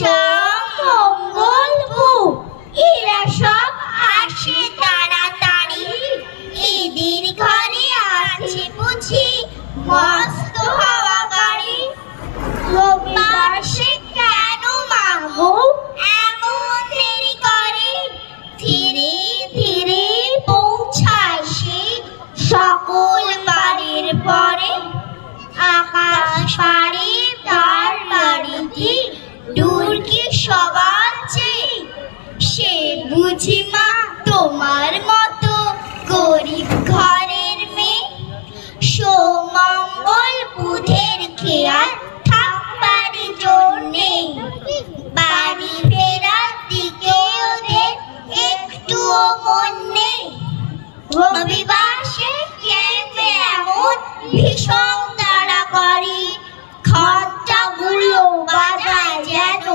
মঙ্গল বুক এরা সব আসে তাড়াতাড়ি। এদের ঘরে আছে বুঝি মস্ত হাওয়া গাড়ি। রবিবার সে কেন মাগো এমন দেরি করে? ধীরে ধীরে পৌঁছায় সে সকল বাড়ির পরে। আকাশ পাড়ে তার বাড়িতে দুর্গে সবার চেয়ে। সে বুঝি মা তোমার মতো গরিব ঘরের মেয়ে। সোমঙ্গল বুধের খেয়াল থাকবার জোর নেই। বাড়ি ফেরার দিকে ওদের একটুও মন নেই। রবিবার সে কেঁদে এমন ভীষণ তাড়া করে, ঘন্টাগুলো বাজায় যেন